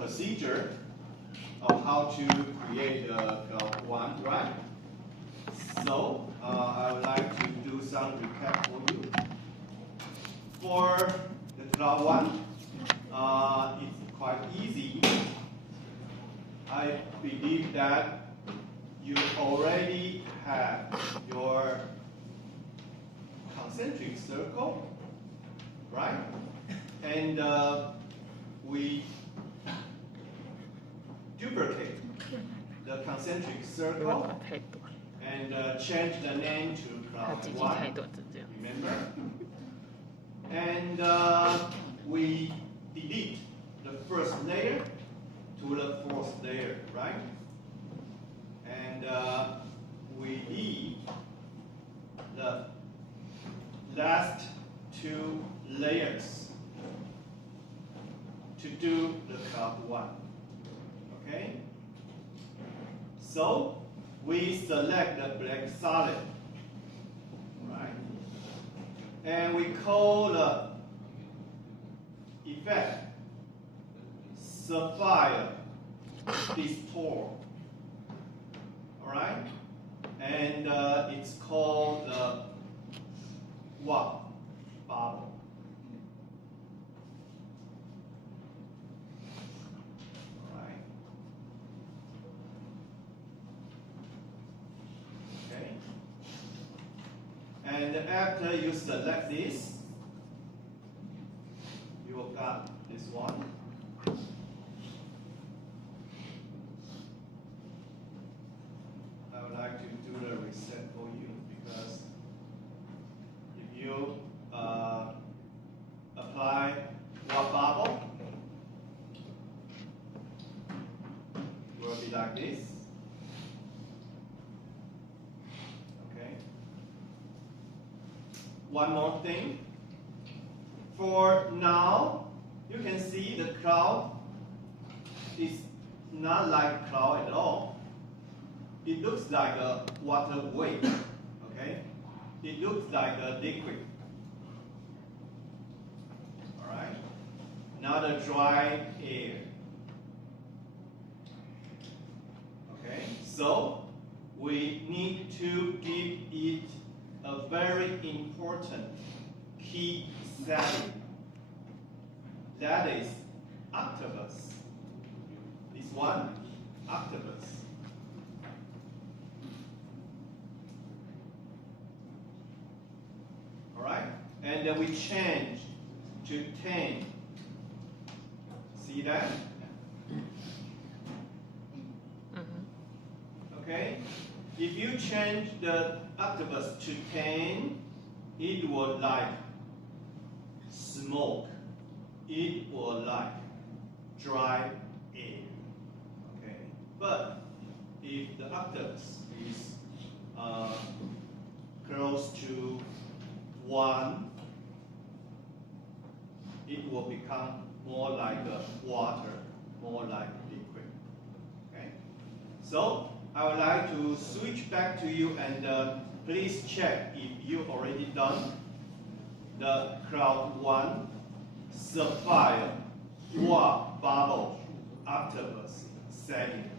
procedure of how to create the cloud 1, right? So I would like to do some recap for you. For the cloud 1, it's quite easy. I believe that you already have your concentric circle, right? And we duplicate the concentric circle and change the name to cloud 1, remember? And we delete the first layer to the fourth layer, right? And we leave the last two layers to do the cloud 1. Okay? So we select the black solid, right? And we call the effect sapphire distort. Alright? And it's called the what? Bubble. Alright? Okay? And after you select this, you will got this one. I would like to do the reset for you because if you apply one bubble, it will be like this. Okay. One more thing. For now, you can see the cloud is not like cloud at all. It looks like a water wave, okay? It looks like a liquid, all right? Not a dry air, okay? So we need to give it a very important key setting. That is octopus. This one, octopus. Alright? And then we change to 10. See that? Okay? If you change the octopus to 10, it will like smoke. It will like dry air. Okay? But if the octopus is close to 1, it will become more like water, more like liquid. Okay? So I would like to switch back to you and please check if you already done the cloud 1 sapphire bubble octopus setting.